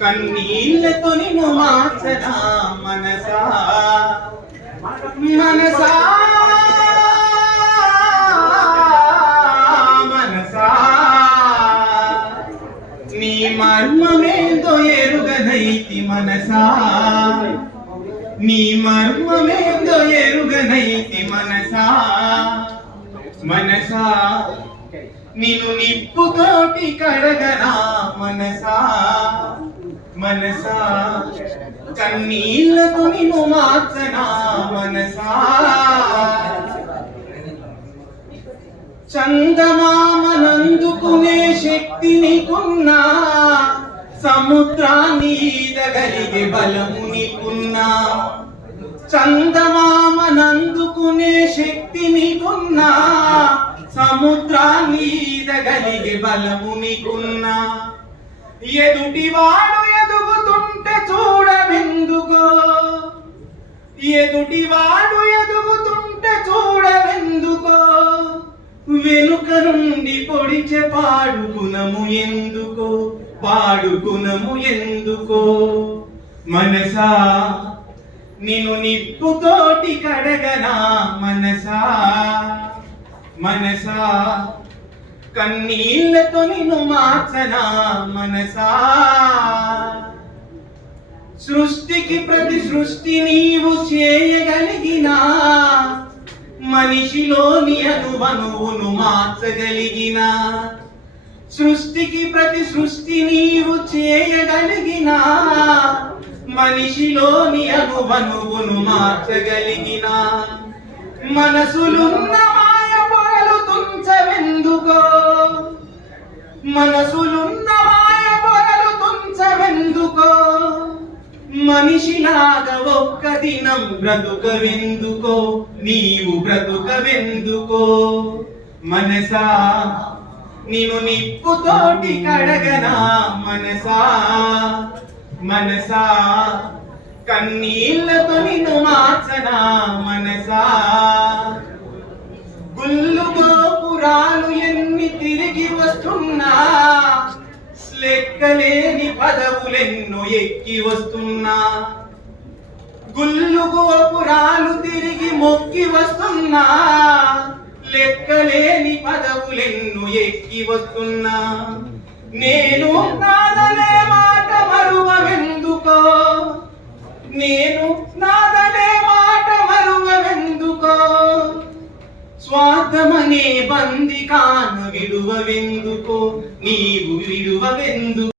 కన్నీళ్లతో నిన్ను మార్చనా మనసా మనసా మనసా నీ మర్మమేందో ఎరుగనైతి మనసా నీ మర్మమేందో ఎరుగనైతి మనసా మనసా నిన్ను నిప్పుతోటి కడగనా మనసా మనసా కన్నీళ్లతో నిన్ను మార్చనా మనసా చందమామనందుకునే శక్తి నీకున్నా సముద్రాన్ని ఈదగలిగే బలము నీకున్నా చందమామనందుకునే శక్తి నీకున్నా సముద్రాన్ని ఈదగలిగే బలము నీకున్నా ఎదుటివాడు ఎదుగుతుంటే చూడవెందుకో ఎదుటివాడు ఎదుగుతుంటే చూడవెందుకో వెనుక నుండి పొడిచె పాడుకునము ఎందుకో పాడుకునము ఎందుకో మనసా నిన్ను నిప్పుతోటి కడగనా మనసా మనసా కన్నీళ్లతో నిన్ను మార్చనా మనసా సృష్టికి ప్రతి సృష్టి నీవు చేయగలిగినా మనిషిలోని అనువనువును మార్చగలిగిన సృష్టికి ప్రతి సృష్టి నీవు చేయగలిగినా మనిషిలోని అనువనువును మార్చగలిగిన మనసులున్న మాయ పొరలు తుంచవెందుకో మనసులున్న మాయ పొరలు తుంచవెందుకో మనిషిలాగా ఒక్క దినం బ్రతుకవెందుకో నీవు బ్రతుకవెందుకో మనసా నిన్ను నిప్పుతోటి కడగనా మనసా మనసా కన్నీళ్లతో నిన్ను మార్చనా మనసా గుళ్ళు గోపురాలు ఎన్ని తిరిగి వస్తున్నా లెక్కలేని పదవులెన్నో ఎక్కి వస్తున్నా గుళ్ళు గోపురాలు తిరిగి మొక్కి వస్తున్నా లెక్కలేని పదవులెన్నో ఎక్కి వస్తున్నా నేను నాదనే మాట మరువవెందుకో నేను నాదనే మాట మరువవెందుకో స్వార్థమనే బందికాన విడువవెందుకో నీవు విడువవెందుకో